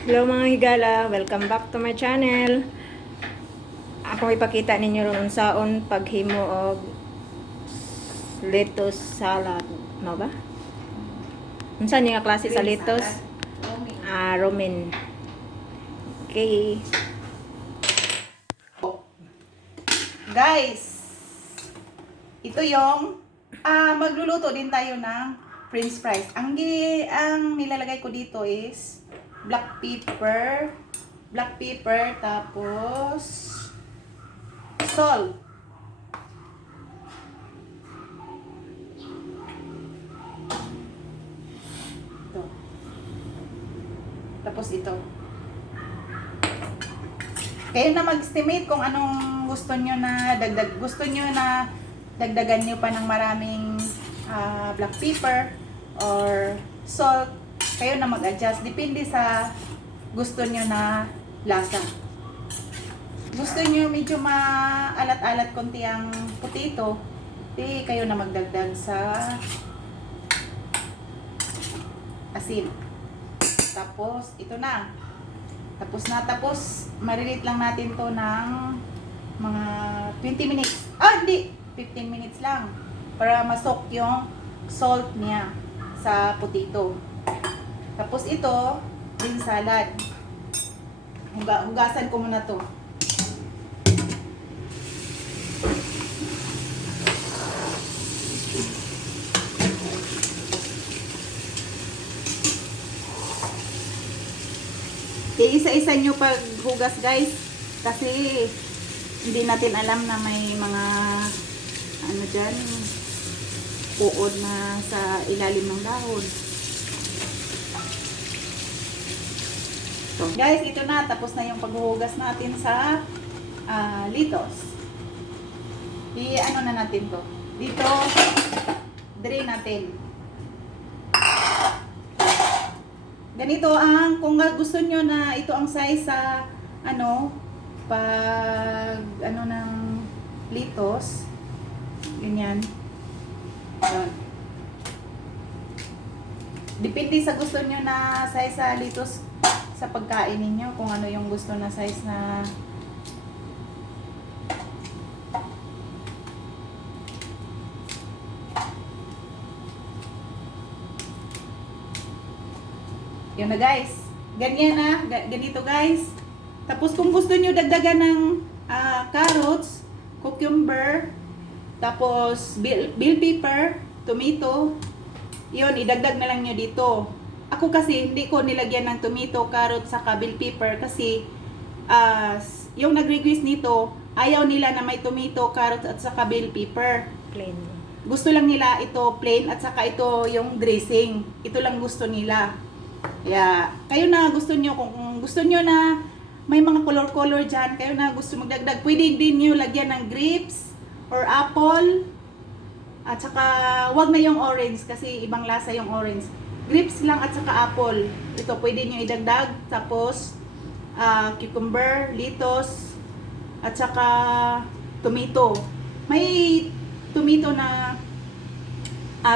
Hello mga higala, welcome back to my channel. Ako ipakita ninyo ron unsaon paghimo og lettuce salad, no ba? Unsa ni nga klase sa lettuce? Romaine. Okay. Guys, ito yung magluluto din tayo ng french fries. Ang nilalagay ko dito is black pepper, tapos salt. Ito. Tapos ito. Kayo na mag-estimate kung anong gusto nyo na dagdagan nyo pa ng maraming black pepper or salt. Kayo na mag-adjust. Depende sa gusto nyo na lasa. Gusto nyo medyo maalat-alat konti ang potato, di kayo na magdagdag sa asin. Tapos, ito na. Tapos marilit lang natin to ng mga 20 minutes. Hindi. 15 minutes lang. Para masok yung salt niya sa potato. Tapos ito, green salad. Hugasan ko muna to. Isa-isa nyo paghugas guys. Kasi hindi natin alam na may mga ano dyan, uod na sa ilalim ng dahon. So, guys, ito na. Tapos na yung paghuhugas natin sa lettuce. Ano na natin to. Dito, drain natin. Ganito kung gusto nyo na ito ang size sa, ng lettuce. Ganyan. Ayan. Depende sa gusto nyo na size sa lettuce sa pagkain ninyo, kung ano yung gusto na size na yun na guys. Ganyan na. Ganito guys. Tapos kung gusto nyo dagdagan ng carrots, cucumber, tapos bell pepper, tomato, yun, idagdag na lang nyo dito. Ako kasi hindi ko nilagyan ng tomato, carrot, saka bell pepper kasi yung nag-request nito, ayaw nila na may tomato, carrot, at saka bell pepper. Plain. Gusto lang nila ito plain at saka ito yung dressing. Ito lang gusto nila. Kaya, kayo na gusto nyo, kung gusto nyo na may mga color-color dyan, kayo na gusto magdagdag, pwede din nyo lagyan ng grapes or apple. At saka, wag na yung orange kasi ibang lasa yung orange. Grapes lang at saka apple. Ito, pwede nyo idagdag. Tapos, cucumber, lettuce, at saka tomato. May tomato na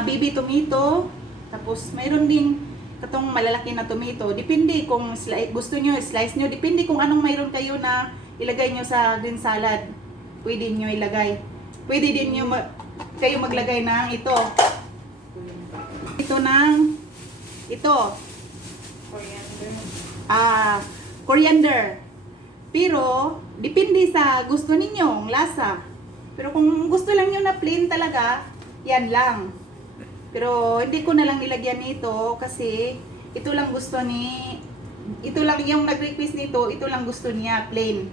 baby tomato. Tapos, mayroon din katong malalaki na tomato. Depende kung gusto nyo, slice nyo. Depende kung anong mayroon kayo na ilagay nyo sa green salad. Pwede nyo ilagay. Pwede din nyo kayo maglagay ng ito. Ito. Coriander. Pero, depende sa gusto ninyong lasa. Pero kung gusto lang nyo na plain talaga, yan lang. Pero hindi ko na lang nilagyan nito kasi ito lang yung nag-request nito, ito lang gusto niya, plain.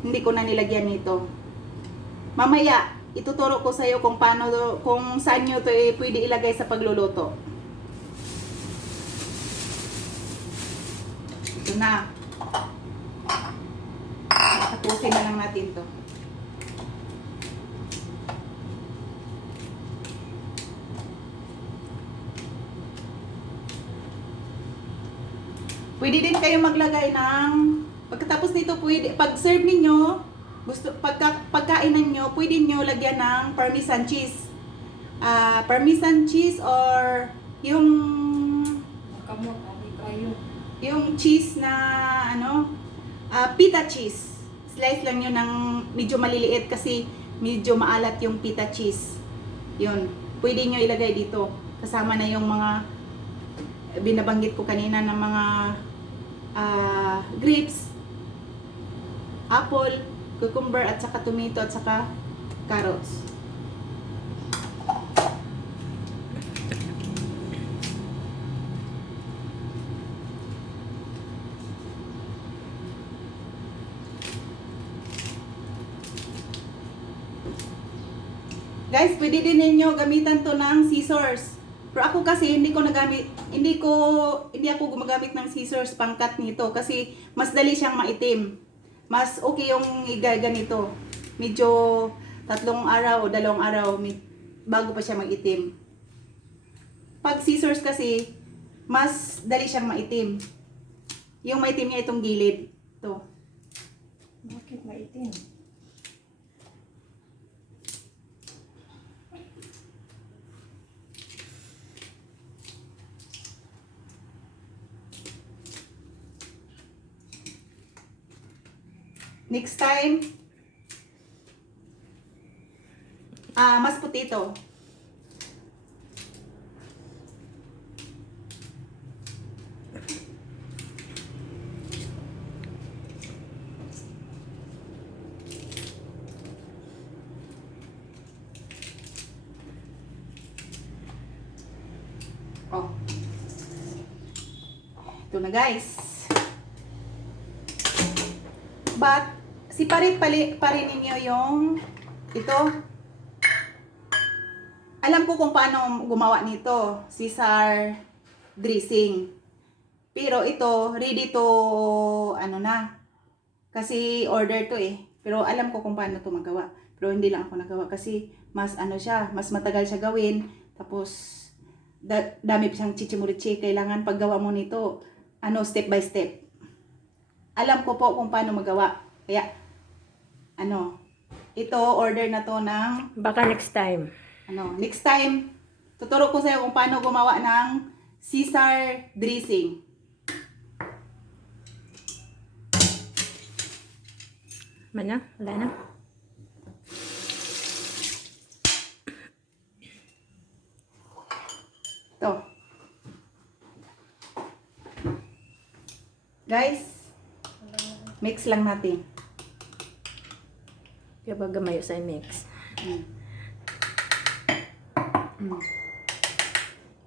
Hindi ko na nilagyan nito. Mamaya, ituturo ko sa iyo kung saan nyo ito pwede ilagay sa pagluluto. Ito na. Tapusin na lang natin to. Pwede din kayo maglagay ng, pagkatapos nito, pag-serve ninyo, pagkainan nyo, pwede nyo lagyan ng parmesan cheese. Parmesan cheese or yung Kamot, abi kayo. yung cheese na pita cheese. Slice lang yun ng medyo maliliit kasi medyo maalat yung pita cheese. Yun. Pwede nyo ilagay dito. Kasama na yung mga binabanggit ko kanina ng mga grapes, apple, cucumber, at saka tomato, at saka carrots. Guys, pwede din ninyo gamitan to ng scissors. Pero ako kasi hindi ako gumagamit ng scissors pangkat nito kasi mas dali siyang maitim. Mas okay yung ganito. Medyo 3 araw o 2 araw bago pa siya mag-itim. Pag scissors kasi, mas dali siyang maitim. Yung maitim niya itong gilid. To. Bakit maitim? Next time, mas potato. Oh. Ito na guys. But, separate pa rin ninyo yung ito. Alam ko kung paano gumawa nito. Caesar dressing. Pero ito, ready to, kasi order to eh. Pero alam ko kung paano to magawa. Pero hindi lang ako nagawa kasi mas mas matagal siya gawin. Tapos, dami pa siyang chichimurichi. Kailangan paggawa mo nito, step by step. Alam ko po kung paano magawa. Kaya, ito, order na to ng, Baka next time. next time, tuturo ko sa'yo kung paano gumawa ng Caesar dressing. Mana? Wala na? To. Guys, mix lang natin. Kaya ba gamayo sa mix?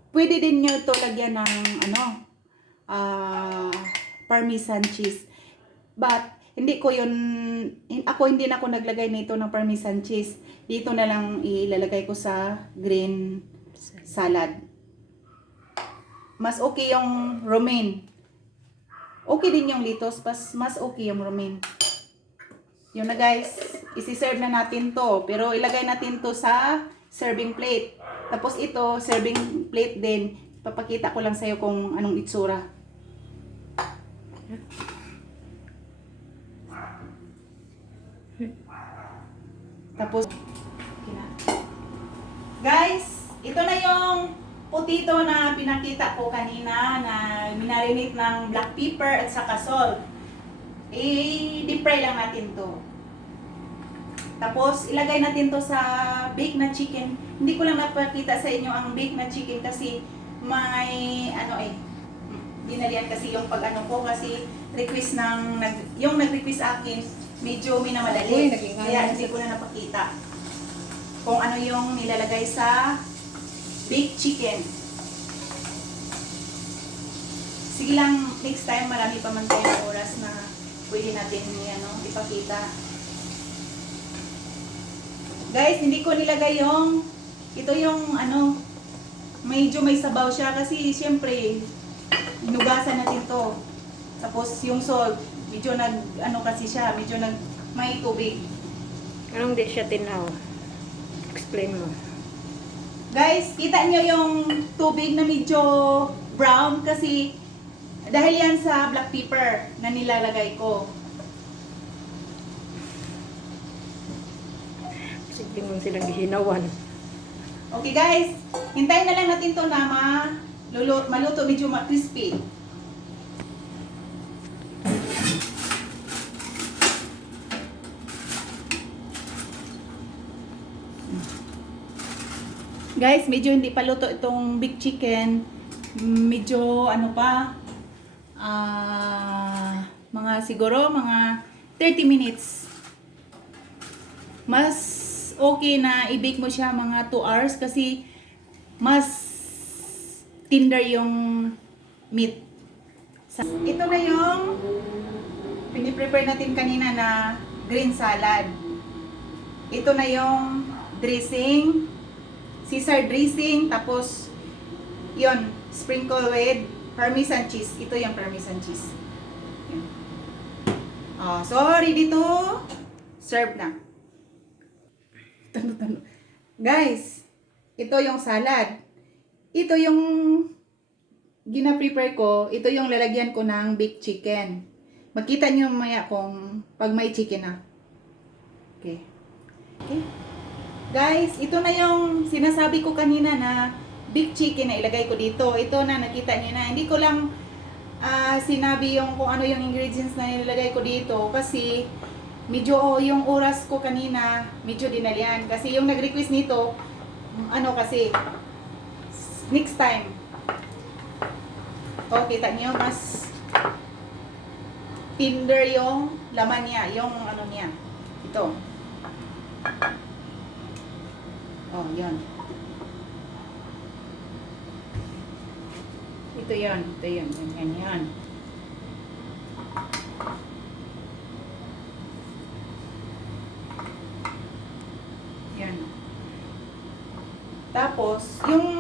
Pwede din nyo ito lagyan ng parmesan cheese. But hindi na ako naglagay nito ng parmesan cheese. Dito na lang ilalagay ko sa green salad. Mas okay yung romaine. Okay din yung litos, mas okay yung romaine. Yun na guys, isi-serve na natin to. Pero ilagay natin to sa serving plate. Tapos ito, serving plate din. Papakita ko lang sa'yo kung anong itsura. Tapos, guys, ito na yung potato na pinakita ko kanina na minarinate ng black pepper at saka salt. I-deep fry lang natin to. Tapos, ilagay natin to sa baked na chicken. Hindi ko lang napakita sa inyo ang baked na chicken kasi may, dinalian kasi yung ko kasi request yung nag-request akin, medyo minamadali. Kaya hindi ko na napakita kung ano yung nilalagay sa baked chicken. Sige lang, next time marami pa man tayong oras na pwede natin ipakita. Guys, hindi ko nilagay ito yung medyo may sabaw siya kasi siyempre hinugasan natin to. Tapos yung salt, medyo kasi siya, medyo may tubig. Anong di siya tinaw? Explain mo. Guys, kita nyo yung tubig na medyo brown kasi dahil yan sa black pepper na nilalagay ko. Sige mo silang gihinawan. Okay guys, hintayin na lang natin to na maluto, medyo crispy. Guys, medyo hindi pa luto itong big chicken. Medyo ano pa, mga siguro mga 30 minutes. Mas okay na i-bake mo siya mga 2 hours kasi mas tender yung meat. Ito na yung piniprepare natin kanina na green salad. Ito na yung dressing, Caesar dressing, tapos yon sprinkle with parmesan cheese. Ito yung parmesan cheese. Yan. So ready to serve na. Tano. Guys, ito yung salad. Ito yung gina-prepare ko. Ito yung lalagyan ko ng baked chicken. Makita nyo maya kung pag may chicken na. Okay. Guys, ito na yung sinasabi ko kanina na baked chicken na ilagay ko dito. Ito na, nakita nyo na. Hindi ko lang sinabi yung kung ano yung ingredients na nilagay ko dito kasi medyo yung oras ko kanina medyo dinalian kasi yung nag-request nito kasi next time kita niyo mas tender yung laman niya, yung niya ito yun ito yun yan. Yan. Tapos, yung